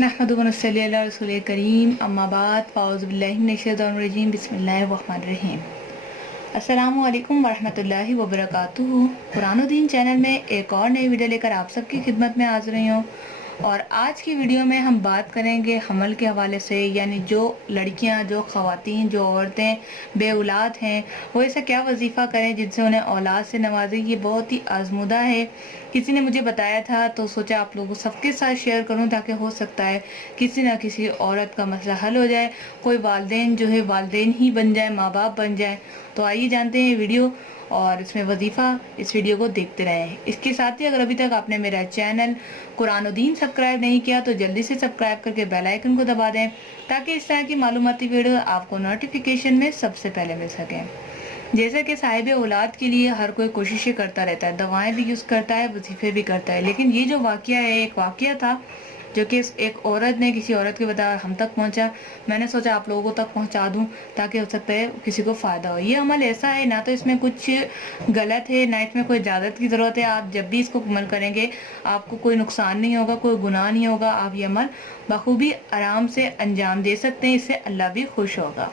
नहमदुहु व नसल्ली अला रसूलिल करीम अम्मा बाद फ़ाऊज़ु बिल्लाहि मिनश शैतानिर रजीम बिस्मिल्लाहिर रहमानिर रहीम। अस्सलामु अलैकुम वरहमतुल्लाहि व बरकातुहू। कुरान व दीन चैनल में एक और नई वीडियो लेकर आप सबकी खिदमत में हाज़िर हुई हूँ। और आज की वीडियो में हम बात करेंगे हमल के हवाले से, यानी जो लड़कियां, जो ख़वातीन, जो औरतें बे औलाद हैं वो ऐसा क्या वजीफ़ा करें जिनसे उन्हें औलाद से नवाजें। ये बहुत ही आजमूदा है, किसी ने मुझे बताया था तो सोचा आप लोगों सबके साथ शेयर करूं ताकि हो सकता है किसी ना किसी औरत का मसला हल हो जाए, कोई वालदेन जो है वालदेन ही बन जाए, माँ बाप बन जाए। तो आइए जानते हैं वीडियो और इसमें वजीफ़ा, इस वीडियो को देखते रहें। इसके साथ ही अगर अभी तक आपने मेरा चैनल कुरान व दीन सब्सक्राइब नहीं किया तो जल्दी से सब्सक्राइब करके बेल आइकन को दबा दें ताकि इस तरह की मालूमाती वीडियो आपको नोटिफिकेशन में सबसे पहले मिल सकें। जैसा कि साहिब औलाद के लिए हर कोई कोशिशें करता रहता है, दवाएं भी यूज़ करता है, वजीफे भी करता है, लेकिन ये जो वाक़या है, एक वाक़या था जो कि एक औरत ने किसी औरत के बताया हम तक पहुंचा। मैंने सोचा आप लोगों तक पहुंचा दूं ताकि हो सकता है किसी को फ़ायदा हो। ये अमल ऐसा है, ना तो इसमें कुछ गलत है, ना इसमें कोई इजाज़त की ज़रूरत है। आप जब भी इसको अमल करेंगे आपको कोई नुकसान नहीं होगा, कोई गुनाह नहीं होगा। आप ये अमल बखूबी आराम से अंजाम दे सकते हैं, इससे अल्लाह भी खुश होगा।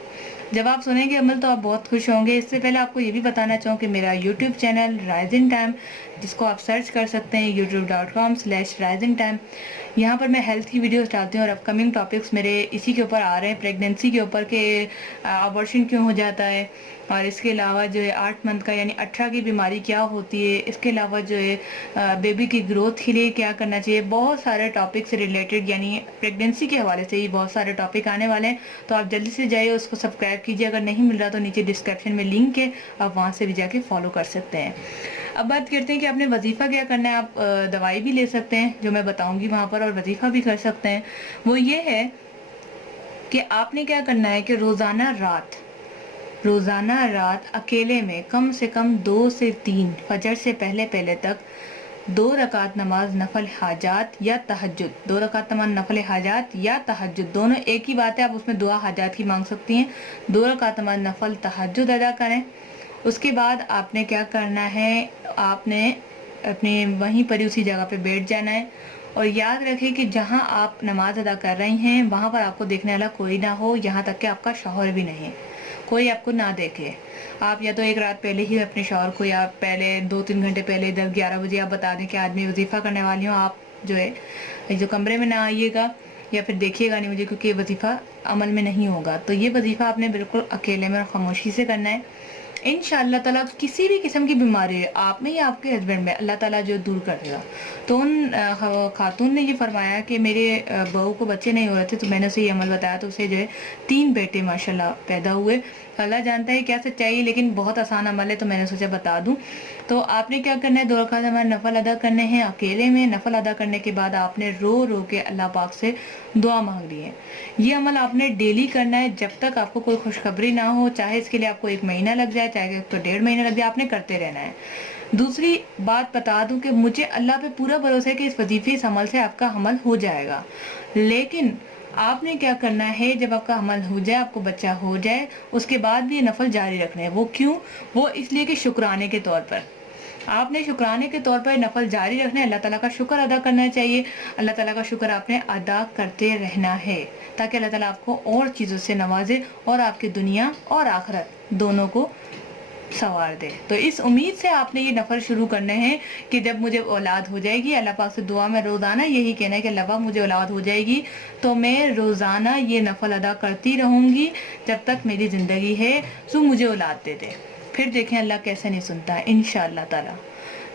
जब आप सुनेंगे अमल तो आप बहुत खुश होंगे। इससे पहले आपको ये भी बताना चाहूँ कि मेरा यूट्यूब चैनल राइजिंग टाइम, जिसको आप सर्च कर सकते हैं youtube.com/rising time, यहाँ पर मैं हेल्थ की वीडियोस डालती हूँ और अपकमिंग टॉपिक्स मेरे इसी के ऊपर आ रहे हैं, प्रेगनेंसी के ऊपर के अबॉर्शन क्यों हो जाता है, और इसके अलावा जो है 8 मंथ का यानी 18 की बीमारी क्या होती है, इसके अलावा जो है बेबी की ग्रोथ के लिए क्या करना चाहिए। बहुत सारे टॉपिक से रिलेटेड, यानी प्रेगनेंसी के हवाले से ही बहुत सारे टॉपिक आने वाले हैं। तो आप जल्दी से जाइए, उसको सब्सक्राइब कीजिए। अगर नहीं मिल रहा तो नीचे डिस्क्रिप्शन में लिंक है, आप वहाँ से भी जाके फॉलो कर सकते हैं। अब बात करते हैं कि आपने वजीफ़ा क्या करना है। आप दवाई भी ले सकते हैं जो मैं बताऊंगी वहाँ पर, और वजीफ़ा भी कर सकते हैं। वो ये है कि आपने क्या करना है कि रोज़ाना रात अकेले में कम से कम 2 से 3 फजर से पहले पहले तक 2 रकात नमाज नफल हाजात या तहज्जुद, 2 रकात नमाज नफल हाजात या तहज्जुद, दोनों एक ही बात है। आप उसमें दुआ हाजात की मांग सकती हैं। 2 रकात नमाज नफल तहज्जुद अदा करें। उसके बाद आपने क्या करना है, आपने अपने वहीं पर उसी जगह पे बैठ जाना है और याद रखें कि जहां आप नमाज अदा कर रही हैं वहां पर आपको देखने वाला कोई ना हो, यहाँ तक कि आपका शौहर भी नहीं, कोई आपको ना देखे। आप या तो एक रात पहले ही अपने शौहर को, या पहले 2-3 घंटे पहले 10-11 बजे आप बता दें कि आज मैं वजीफ़ा करने वाली हूँ। आप जो है जो कमरे में ना आइएगा या फिर देखिएगा नहीं मुझे, क्योंकि वजीफ़ा अमल में नहीं होगा। तो ये वजीफ़ा आपने बिल्कुल अकेले में और खामोशी से करना है। इंशाअल्लाह ताला किसी भी किस्म की बीमारी है आप में या आपके हस्बैंड में, अल्लाह ताला जो दूर कर देगा। तो उन खातून ने ये फरमाया कि मेरे बहू को बच्चे नहीं हो रहे थे, तो मैंने उसे ये अमल बताया, तो उसे जो है 3 बेटे माशाल्लाह पैदा हुए। अल्लाह जानता है क्या सच्चाई है, लेकिन बहुत आसान अमल है तो मैंने सोचा बता दूं। तो आपने क्या करना है, 2 रकात हमारे नफल अदा करने हैं अकेले में। नफल अदा करने के बाद आपने रो रो के अल्लाह पाक से दुआ मांग ली है। ये अमल आपने डेली करना है जब तक आपको कोई खुशखबरी ना हो, चाहे इसके लिए आपको 1 महीना लग जाए, चाहे तो 1.5 महीना लग जाए, आपने करते रहना है। दूसरी बात बता दूं कि मुझे अल्लाह पे पूरा भरोसा है कि इस वजीफे, इस अमल से आपका अमल हो जाएगा। लेकिन आपने क्या करना है, जब आपका अमल हो जाए, आपको बच्चा हो जाए, उसके बाद भी ये नफल जारी रखने हैं। वो क्यों? वो इसलिए कि शुक्राने के तौर पर आपने शुक्राने के तौर पर नफल जारी रखना है। अल्लाह ताला का शुक्र अदा करना चाहिए। अल्लाह ताला का शुक्र आपने अदा करते रहना है ताकि अल्लाह ताला आपको और चीज़ों से नवाजे और आपकी दुनिया और आखिरत दोनों को सवार दे। तो इस उम्मीद से आपने ये नफल शुरू करने हैं कि जब मुझे औलाद हो जाएगी, अल्लाह पाक से दुआ में रोज़ाना यही कहना है कि अल्लाह पाक मुझे औलाद हो जाएगी तो मैं रोज़ाना ये नफल अदा करती रहूँगी जब तक मेरी ज़िंदगी है, सो मुझे औलाद दे दे। फिर देखें अल्लाह कैसे नहीं सुनता है इंशाअल्लाह ताला।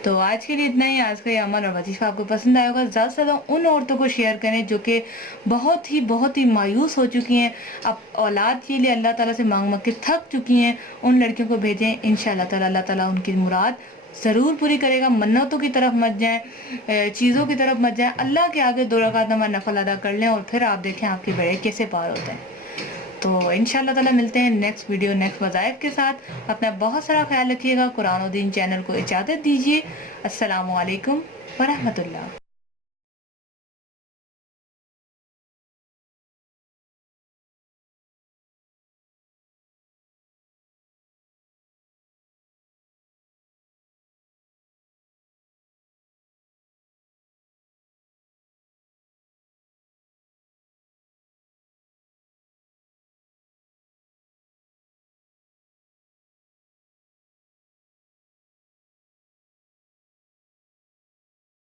तो आज के लिए इतना ही। आज का ये अमल और वजीफा आपको पसंद आया होगा। ज़्यादा से ज़्यादा उन औरतों को शेयर करें जो कि बहुत ही मायूस हो चुकी हैं, अब औलाद के लिए अल्लाह ताला से मांग के थक चुकी हैं। उन लड़कियों को भेजें, इंशाअल्लाह ताला अल्लाह ताला उनकी मुराद ज़रूर पूरी करेगा। मन्नतों की तरफ मत जाएं, चीज़ों की तरफ मत जाएं। अल्लाह के आगे 2 रकात नमाज नफल अदा कर लें और फिर आप देखें आपके बेड़े कैसे पार होते हैं। तो इंशाअल्लाह ताला मिलते हैं नेक्स्ट वीडियो, नेक्स्ट वज़ाइफ के साथ। अपना बहुत सारा ख्याल रखिएगा। कुरान और दीन चैनल को इजाज़त दीजिए। अस्सलामु अलैकुम वरहमतुल्लाह।